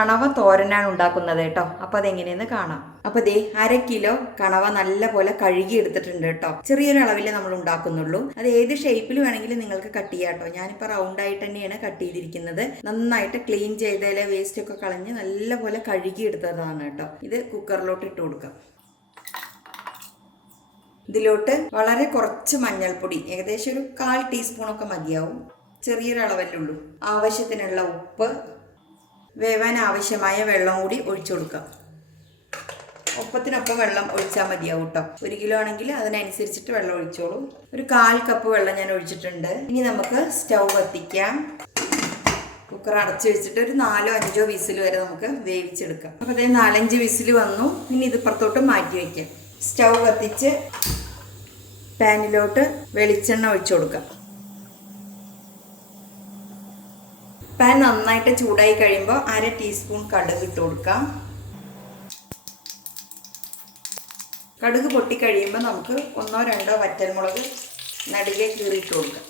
കണവ തോരനാണ് ഉണ്ടാക്കുന്നത് കേട്ടോ. അപ്പോൾ അതെങ്ങനെയെന്ന് കാണാം. അപ്പോൾ ദേ 1/2 കിലോ കണവ നല്ല പോലെ കഴുകി എടുത്തിട്ടുണ്ട് കേട്ടോ. ചെറിയൊരു അളവിലേ നമ്മൾ ഉണ്ടാക്കുന്നുള്ളൂ. അത് ഏത് ഷേപ്പിൽ വേണമെങ്കിലും നിങ്ങൾക്ക് കട്ട് ചെയ്യാം കേട്ടോ. ഞാനിപ്പോൾ റൗണ്ട് ആയിട്ട് തന്നെയാണ് കട്ട് ചെയ്തിരിക്കുന്നത്. നന്നായിട്ട് ക്ലീൻ ചെയ്തതിലെ വേസ്റ്റ് ഒക്കെ കളഞ്ഞ് നല്ല പോലെ കഴുകി എടുത്തതാണ് കേട്ടോ. ഇത് കുക്കറിലോട്ട് ഇട്ട് കൊടുക്കാം. ഇതിലോട്ട് വളരെ കുറച്ച് മഞ്ഞൾപ്പൊടി, ഏകദേശം ഒരു 1/4 ടീസ്പൂണൊക്കെ മതിയാവും. ചെറിയൊരു അളവല്ലേ ഉള്ളൂ. ആവശ്യത്തിനുള്ള ഉപ്പ്, വേവാൻ ആവശ്യമായ വെള്ളം കൂടി ഒഴിച്ചു കൊടുക്കാം. ഒപ്പത്തിനൊപ്പം വെള്ളം ഒഴിച്ചാൽ മതിയാവും കേട്ടോ. 1 കിലോ ആണെങ്കിൽ അതിനനുസരിച്ചിട്ട് വെള്ളം ഒഴിച്ചോളൂ. ഒരു 1/4 കപ്പ് വെള്ളം ഞാൻ ഒഴിച്ചിട്ടുണ്ട്. ഇനി നമുക്ക് സ്റ്റൗ കത്തിക്കാം. കുക്കർ അടച്ചു വെച്ചിട്ട് ഒരു 4-5 വിസിൽ വരെ നമുക്ക് വേവിച്ചെടുക്കാം. അപ്പോൾ അതേ 4-5 വിസിൽ വന്നു. ഇനി ഇത് പുറത്തോട്ട് മാറ്റി വയ്ക്കാം. സ്റ്റൗ കത്തിച്ച് പാനിലോട്ട് വെളിച്ചെണ്ണ ഒഴിച്ചു കൊടുക്കാം. പാൻ നന്നായിട്ട് ചൂടായി കഴിയുമ്പോൾ 1/2 ടീസ്പൂൺ കടുക് ഇട്ട് കൊടുക്കാം. കടുക് പൊട്ടിക്കഴിയുമ്പോൾ നമുക്ക് 1-2 വറ്റൽമുളക് നടുകെ കീറിയിട്ട് കൊടുക്കാം.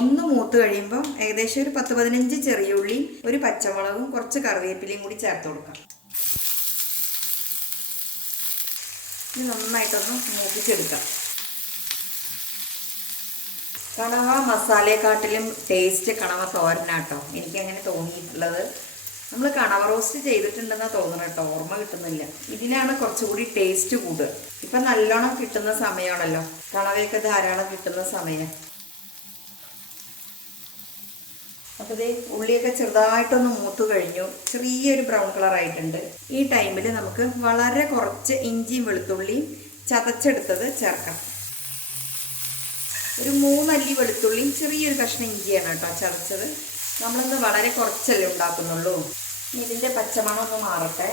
ഒന്ന് മൂത്ത് കഴിയുമ്പോൾ ഏകദേശം ഒരു 10-15 ചെറിയ ഉള്ളി, ഒരു പച്ചമുളകും കുറച്ച് കറിവേപ്പിലയും കൂടി ചേർത്ത് കൊടുക്കാം. ഇത് നന്നായിട്ടൊന്ന് മൂപ്പിച്ചെടുക്കാം. കണവ മസാലയെക്കാട്ടിലും ടേസ്റ്റ് കണവ തോരനാട്ടോ എനിക്കങ്ങനെ തോന്നിയിട്ടുള്ളത്. നമ്മൾ കണവ റോസ്റ്റ് ചെയ്തിട്ടുണ്ടെന്നാണ് തോന്നുന്നത് കേട്ടോ, ഓർമ്മ കിട്ടുന്നില്ല. ഇതിനാണ് കുറച്ചുകൂടി ടേസ്റ്റ് കൂടുക. ഇപ്പം നല്ലോണം കിട്ടുന്ന സമയമാണല്ലോ, കണവയൊക്കെ ധാരാളം കിട്ടുന്ന സമയം. അപ്പോൾ ഇത് ഉള്ളിയൊക്കെ ചെറുതായിട്ടൊന്ന് മൂത്ത് കഴിഞ്ഞു, ചെറിയൊരു ബ്രൗൺ കളർ ആയിട്ടുണ്ട്. ഈ ടൈമിൽ നമുക്ക് വളരെ കുറച്ച് ഇഞ്ചിയും വെളുത്തുള്ളിയും ചതച്ചെടുത്തത് ചേർക്കാം. ഒരു 3 അല്ലി വെളുത്തുള്ളിയും ചെറിയൊരു കഷ്ണം ഇഞ്ചിയാണ് കേട്ടോ ചതച്ചത്. നമ്മളിന്ന് വളരെ കുറച്ചല്ലേ ഉണ്ടാക്കുന്നുള്ളൂ. ഇതിൻ്റെ പച്ചമണം ഒന്ന് മാറട്ടെ.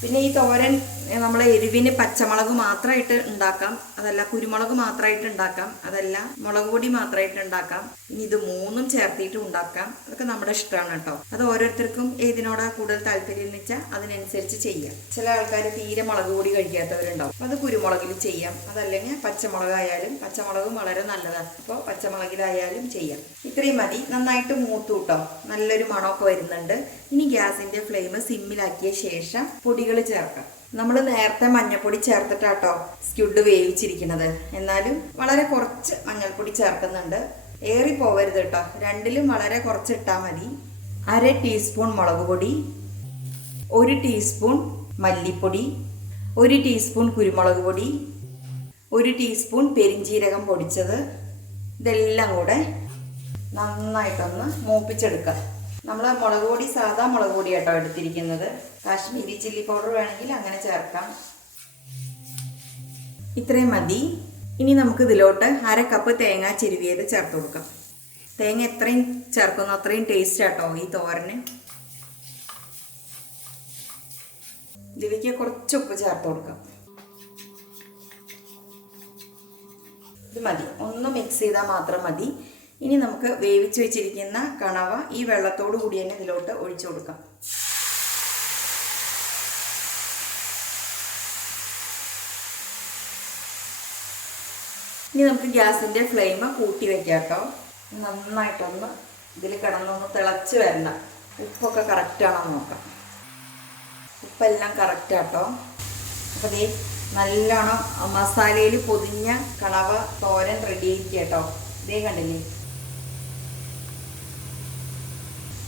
പിന്നെ ഈ തോരൻ നമ്മൾ എരിവിന് പച്ചമുളക് മാത്രമായിട്ട് ഉണ്ടാക്കാം, അതല്ല കുരുമുളക് മാത്രമായിട്ട് ഉണ്ടാക്കാം, അതല്ല മുളക് പൊടി മാത്രമായിട്ട് ഉണ്ടാക്കാം. ഇനി ഇത് 3ഉം ചേർത്തിട്ട് ഉണ്ടാക്കാം. അതൊക്കെ നമ്മുടെ ഇഷ്ടമാണ് കേട്ടോ. അത് ഓരോരുത്തർക്കും ഏതിനോടാ കൂടുതൽ താല്പര്യം എന്ന് വെച്ചാൽ അതിനനുസരിച്ച് ചെയ്യാം. ചില ആൾക്കാർ തീരെ മുളക് പൊടി കഴിക്കാത്തവരുണ്ടാവും, അപ്പോൾ അത് കുരുമുളകിൽ ചെയ്യാം. അതല്ലെങ്കിൽ പച്ചമുളകായാലും, പച്ചമുളകും വളരെ നല്ലതാണ്, അപ്പോൾ പച്ചമുളകിലായാലും ചെയ്യാം. ഇത്രയും മതി. നന്നായിട്ട് മൂത്തു കേട്ടോ, നല്ലൊരു മണമൊക്കെ വരുന്നുണ്ട്. ഇനി ഗ്യാസിൻ്റെ ഫ്ലെയിം സിമ്മിലാക്കിയ ശേഷം പൊടികൾ ചേർക്കാം. നമ്മൾ നേരത്തെ മഞ്ഞൾപ്പൊടി ചേർത്തിട്ടാട്ടോ സ്ക്വിഡ് വേവിച്ചിരിക്കുന്നത്. എന്നാലും വളരെ കുറച്ച് മഞ്ഞൾപ്പൊടി ചേർക്കുന്നുണ്ട്, ഏറി പോവരുത് കേട്ടോ. രണ്ടിലും വളരെ കുറച്ച് ഇട്ടാൽ മതി. 1/2 ടീസ്പൂൺ മുളക് പൊടി, 1 ടീസ്പൂൺ മല്ലിപ്പൊടി, 1 ടീസ്പൂൺ കുരുമുളക് പൊടി, 1 ടീസ്പൂൺ പെരിഞ്ജീരകം പൊടിച്ചത്. ഇതെല്ലാം കൂടെ നന്നായിട്ടൊന്ന് മൂപ്പിച്ചെടുക്കാം. നമ്മൾ മുളക് പൊടി സാധാ മുളക് പൊടി കേട്ടോ എടുത്തിരിക്കുന്നത്. കാശ്മീരി ചില്ലി പൗഡർ വേണമെങ്കിൽ അങ്ങനെ ചേർക്കാം. ഇത്രയും മതി. ഇനി നമുക്ക് ഇതിലോട്ട് 1/2 കപ്പ് തേങ്ങ ചിരുവിയത് ചേർത്ത് കൊടുക്കാം. തേങ്ങ എത്രയും ചേർക്കുന്നു അത്രയും ടേസ്റ്റ് കേട്ടോ ഈ തോരന്. ഇതിലേക്ക് കുറച്ച് ഉപ്പ് ചേർത്ത് കൊടുക്കാം. ഇത് മതി, ഒന്ന് മിക്സ് ചെയ്താൽ മാത്രം മതി. ഇനി നമുക്ക് വേവിച്ച് വെച്ചിരിക്കുന്ന കണവ ഈ വെള്ളത്തോടു കൂടി തന്നെ ഇതിലോട്ട് ഒഴിച്ചു കൊടുക്കാം. ഇനി നമുക്ക് ഗ്യാസിൻ്റെ ഫ്ലെയിം കൂട്ടി വെക്കാം കേട്ടോ. നന്നായിട്ടൊന്ന് ഇതിൽ കിടന്നൊന്ന് തിളച്ച് വരണം. ഉപ്പൊക്കെ കറക്റ്റാണോ നോക്കാം. ഉപ്പെല്ലാം കറക്റ്റാട്ടോ. അപ്പോൾ ദേ നല്ലോണം മസാലയിൽ പൊതിഞ്ഞ കണവ തോരൻ റെഡി ആയിരിക്കും കേട്ടോ. ഇതേ കണ്ടില്ലേ,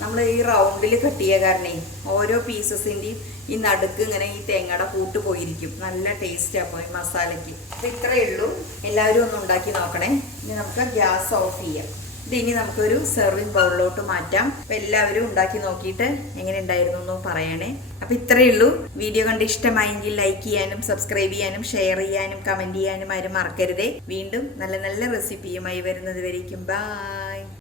നമ്മൾ ഈ റൗണ്ടിൽ കട്ട് ചെയ്യുക കാരണേ ഓരോ പീസസിൻ്റെയും ഈ നടുക്ക് ഇങ്ങനെ ഈ തേങ്ങയുടെ കൂട്ട് പോയിരിക്കും. നല്ല ടേസ്റ്റ് അപ്പോൾ ഈ മസാലയ്ക്ക്. അപ്പോൾ ഇത്രയേ ഉള്ളൂ. എല്ലാവരും ഒന്ന് ഉണ്ടാക്കി നോക്കണേ. ഇനി നമുക്ക് ഗ്യാസ് ഓഫ് ചെയ്യാം. ഇതിനി നമുക്കൊരു സെർവിങ് ബൗളിലോട്ട് മാറ്റാം. അപ്പോൾ എല്ലാവരും ഉണ്ടാക്കി നോക്കിയിട്ട് എങ്ങനെ ഉണ്ടായിരുന്നു എന്ന് പറയണേ. അപ്പോൾ ഇത്രയേ ഉള്ളൂ. വീഡിയോ കണ്ട് ഇഷ്ടമായെങ്കിൽ ലൈക്ക് ചെയ്യാനും സബ്സ്ക്രൈബ് ചെയ്യാനും ഷെയർ ചെയ്യാനും കമൻറ്റ് ചെയ്യാനും ആരും മറക്കരുതേ. വീണ്ടും നല്ല നല്ല റെസിപ്പിയുമായി വരുന്നത് വരേക്കും ബൈ.